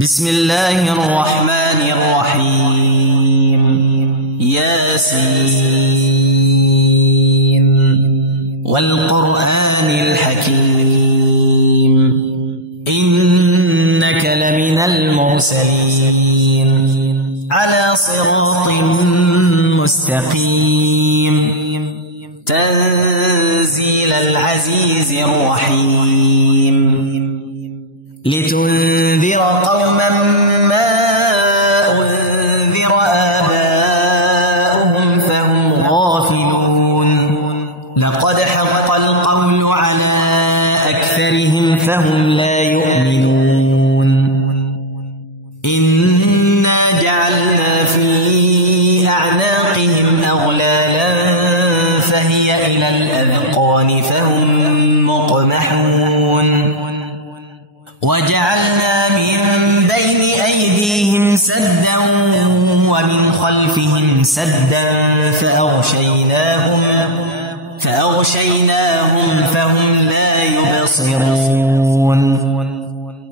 بسم الله الرحمن الرحيم. ياسين والقرآن الحكيم إنك لمن المرسلين على صراط مستقيم تنزيل العزيز الرحيم لتنذر قوما ما أنذر آباؤهم فهم غافلون لقد حق القول على أكثرهم فهم لا يؤمنون إنا جعلنا في أعناقهم أغلالا فهي إلى الأذقان فهم مقمحون وجعلنا من بين أيديهم سدا ومن خلفهم سدا فأغشيناهم فهم لا يبصرون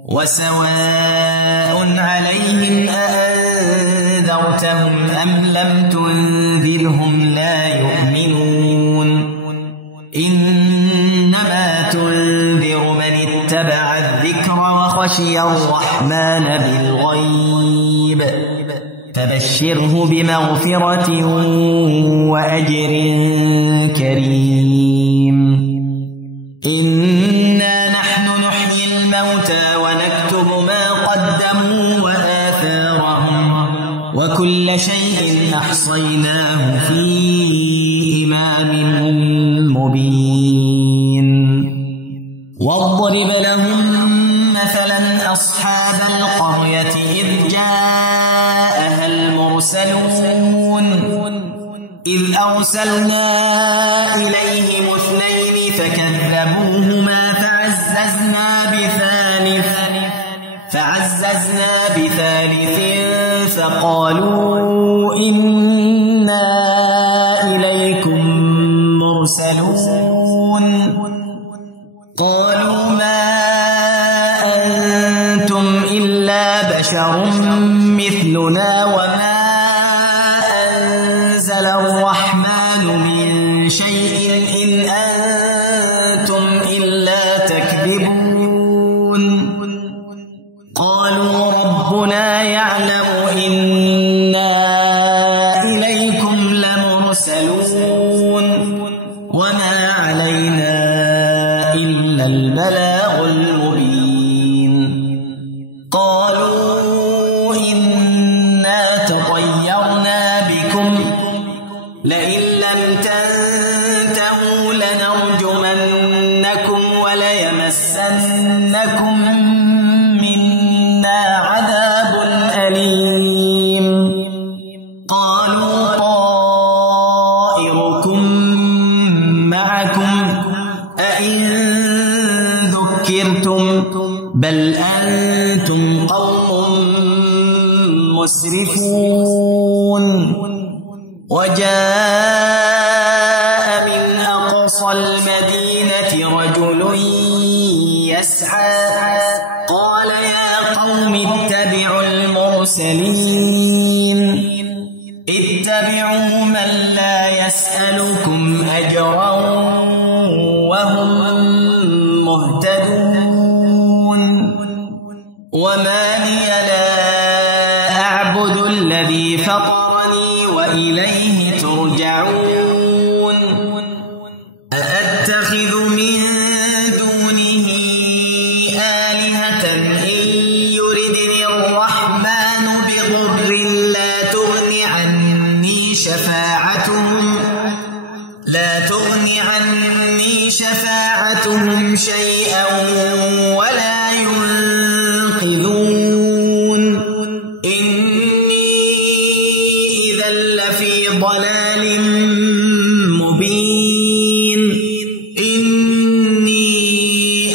وسواء عليهم أأنذرتهم أم لم تنذرهم لا يؤمنون إنما تنذر من اتبع الذكر وخشي الرحمن بالغيب فبشره بمغفرة وأجر كريم. إنا نحن نحيي الموتى ونكتب ما قدموا وآثارهم وكل شيء أحصيناه في إمام مبين. واضرب لهم مثلا أصحاب القرية إذ جاءها المرسلون إذ أرسلنا إليهم اثنين فكذبوهما فعززنا بثالث فقالوا إنا إليكم مرسلون قالوا ما أنتم إلا بشر مثلنا وما أنزل الرحمن من شيء إن أنتم إلا تكذبون قالوا ربنا يعلم إنا إليكم لمرسلون وما علينا إلا البلاغ المبين. قالوا إنا تطيرنا بكم لئن لم تنتهوا لنرجمنكم وليمسنكم منا عذاب أليم. قالوا طائركم معكم أئن ذكرتم بل أنتم قوم مسرفون. وجاء من أقصى المدينة رجل يسعى قال يا قوم اتبعوا المرسلين اتبعوا من لا يسألكم أجرا وهم مهتدون. وما لي لا أعبد الذي فطرني وإليه ترجعون. أأتخذ من دونه آلهة إن يردني الرحمن بضر لا تغني عني شفاعتهم شيئا ولا ينقذون. إني إذا لفي ضلال مبين. إني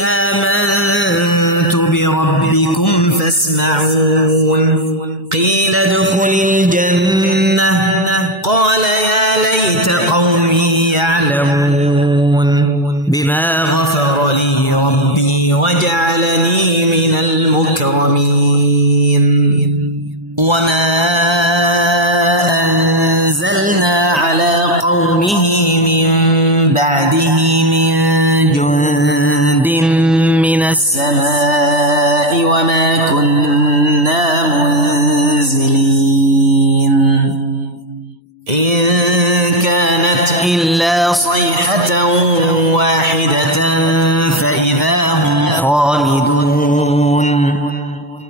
آمنت بربكم فاسمعون. قيل ادخل الجنة قال يا ليت قومي يعلمون بما غفر لي ربي وجعلني من المكرمين. كنا منزلين إن كانت إلا صيحة واحدة فإذا هم خامدون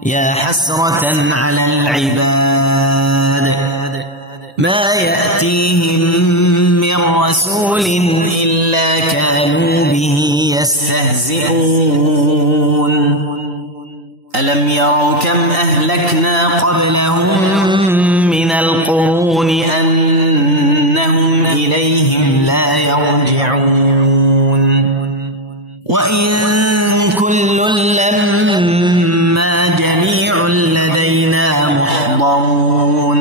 يا حسرة على العباد ما يأتيهم من رسول إلا كانوا به يستهزئون ألم يروا كم أهلكنا قبلهم من القرون أنهم إليهم لا يرجعون وإن كل لما جميع لدينا محضرون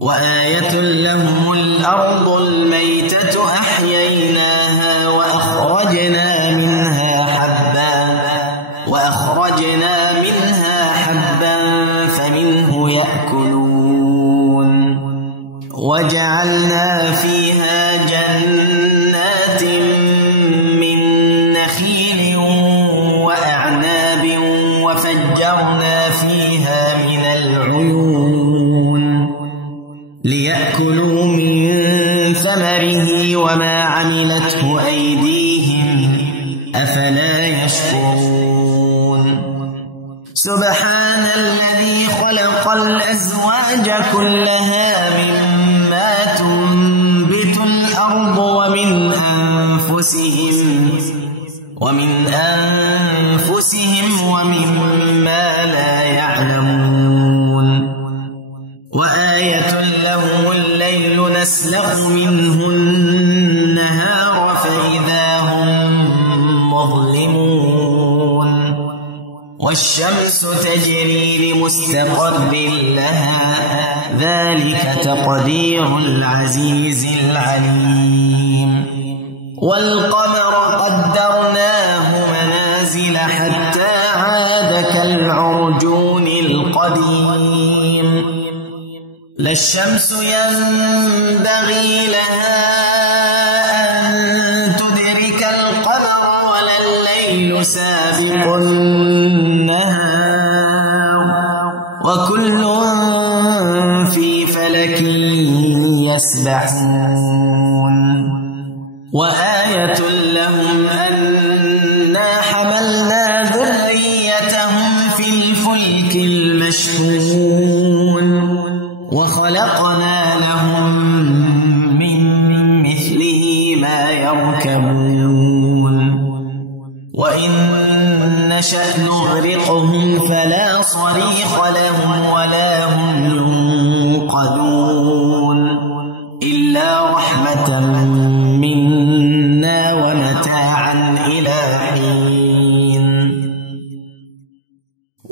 وآية لهم الأرض الميتة أحييناها وأخرجنا منها حبا فمنه يأكلون وجعلنا فيها جنات من نخيل وأعناب وفجرنا فيها من العيون ليأكلوا من ثمره وما عملته أيديهم أفلا يشكرون سبحان الذي خلق الأزواج كلها مما تنبت الأرض ومن أنفسهم ومما لا يعلمون وآية لهم الليل نسلخ منه النهار فإذا هم مظلمون والشمس تجري لمستقر لها ذلك تقدير العزيز العليم والقمر قدرناه منازل حتى عاد كالعرجون القديم لا الشمس ينبغي لها أن تدرك القمر ولا الليل سابق النهار وكل في فلك يسبحون وآية لهم أنا حملنا ذريتهم في الفلك المشحون وخلقنا لهم من مثله ما يركبون وإن نشأ نغرقهم فلا صريخ لهم ولا هم ينقذون إلا رحمة منا ومتاعا إلى حين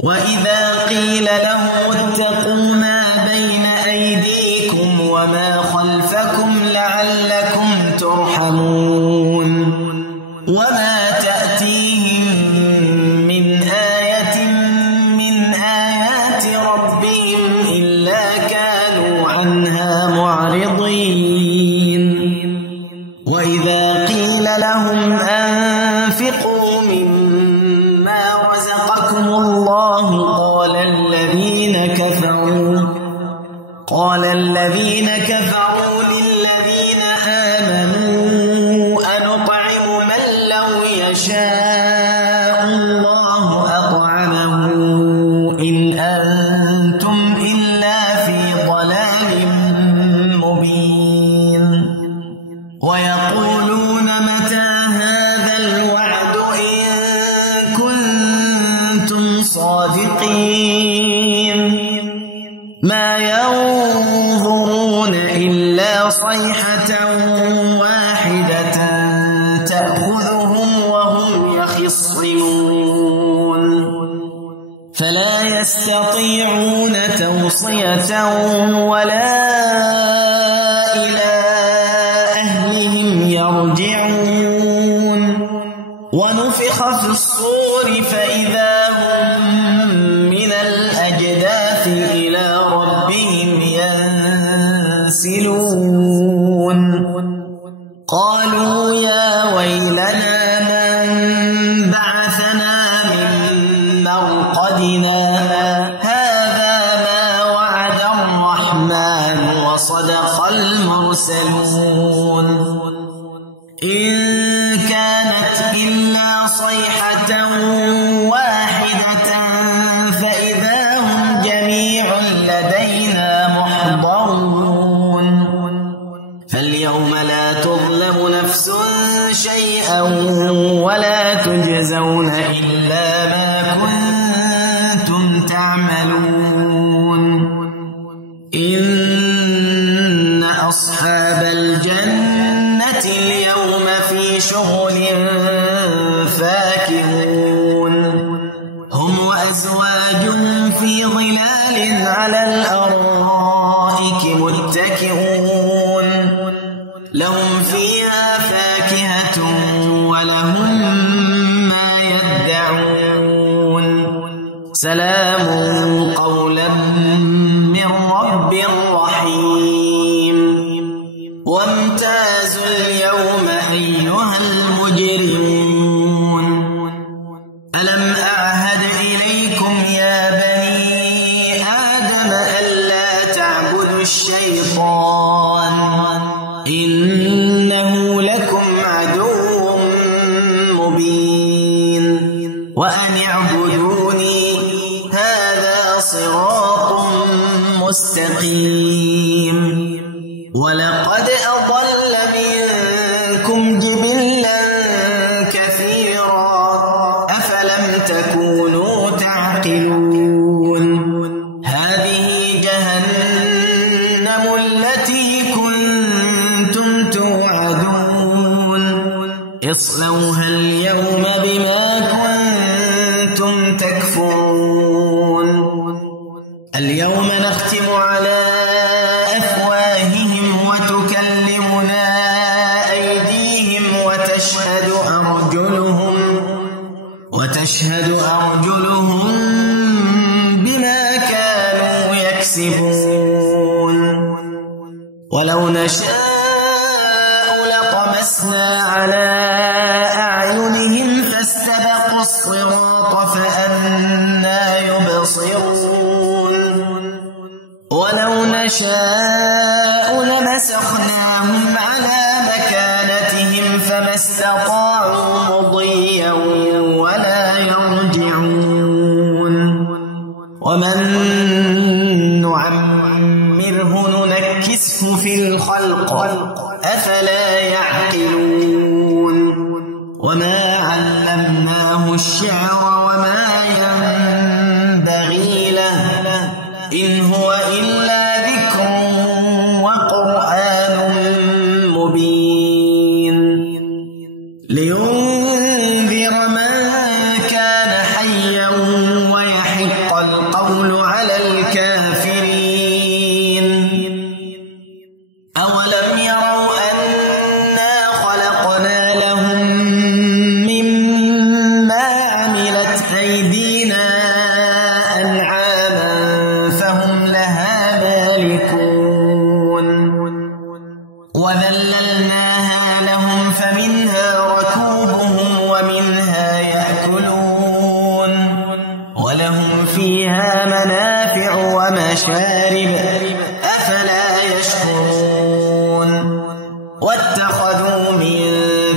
وإذا قيل لهم اتقوا ما بين أيديكم وما خلفكم لعلكم ترحمون وما تأتيهم من آية من آيات ربهم إلا كانوا عنها معرضين وإذا قيل لهم أنفقوا مما رزقكم الله قال الذين كفروا للذين آمنوا أنطعم من لو يشاء الله أطعمه إن أنتم إلا في ضلال مبين ويقولون متى هذا الوعد إن كنتم صادقين ما ينظرون إلا صيحة واحدة تأخذهم وهم يخصمون فلا يستطيعون توصية ولا إلى أهلهم يرجعون ونفخ في الصور فإذا هم من الأجداث إلى ربهم ينسلون قالوا يا ويلنا من بعثنا من مرقدنا هذا ما وعد الرحمن وصدق المرسلون إن كانت إلا صيحة واحدة فإذا هم جميع لدينا محضرون فاليوم لا تظلم نفس شيئا ولا تجزون إلا ما كنتم تعملون إن أصحاب الجنة اليوم في شغل فاكهون هم وأزواجهم في ظلال على الأرائك متكئون لهم فيها فاكهة ولهم ما يدعون سلام قولا من رب رحيم وامتازوا اليوم أيها المجرمون ألم أعهد إليكم يا بني آدم ألا تعبدوا الشيطان إنه لكم عدو مبين وأن اعبدوني هذا صراط مستقيم ولقد أضل منكم جبلا كثيرا أفلم تكونوا تعقلون هذه جهنم التي كنتم توعدون اصلوها اليوم بما كنتم تكفرون اليوم نختم على أفواههم وتكلمنا أيديهم وتشهد أرجلهم بما كانوا يكسبون ولو نشاء لطمسنا على أعينهم فاستبقوا الصراط فأنى يبصرون ولو نشاء لمسخناهم على مكانتهم فما استطاعوا مضيا ولا يرجعون ومن نعمره ننكسه في الخلق أفلا يعقلون وما علمناه الشعر وما ينبغي له إن هو إلا ذكر وقرآن مبين لينذر من كان حيا ويحق القول على الكافرين أولم يروا أنا خلقنا لهم مما عملت أيدينا أنعاما فهم لها مالكون وذللناها لهم فمنها ركوبهم ومنها يأكلون ولهم فيها منافع ومشارب أفلا يشكرون واتخذوا من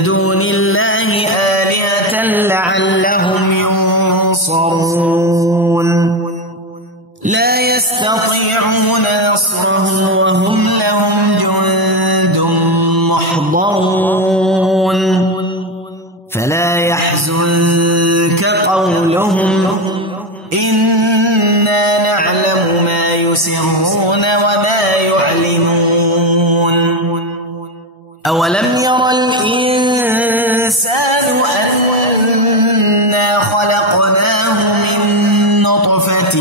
دون الله آلهة لعلهم ينصرون لا يستطيعون نصرهم وهم لهم جند محضرون فلا يحزنك قولهم إنا نعلم ما يسرون وما يعلنون أولم ير الإنسان أنا خلقناه من نطفة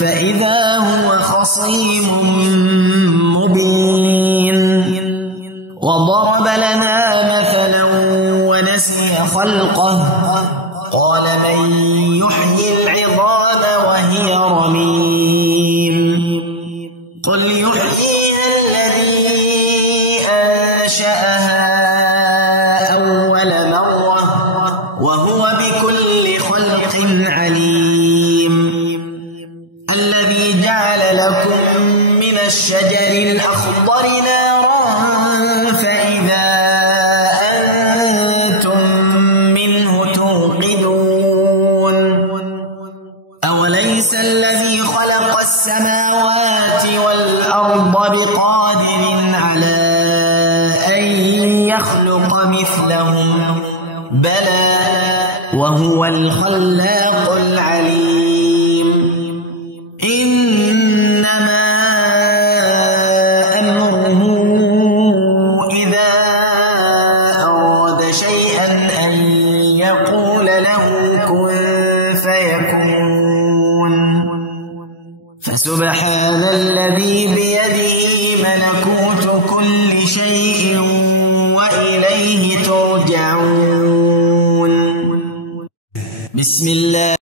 فإذا هو خصيم مبين وضرب لنا مثلا ونسي خلقه قال من يحيي العظام وهي رميم قل يحييها الذي أنشأها أول مرة وهو بكل خلق عليم الذي جعل لكم من الشجر الأخضر نارا فإذا أنتم منه توقدون أوليس الذي خلق السماوات والأرض بقادر على أن يخلق مثلهم بلى وهو الخلاق العليم إنما أمره إذا أراد شيئا أن يقول له كن فيكون فسبحان الذي بيده ملكوت كل شيء وإليه ترجعون بسم الله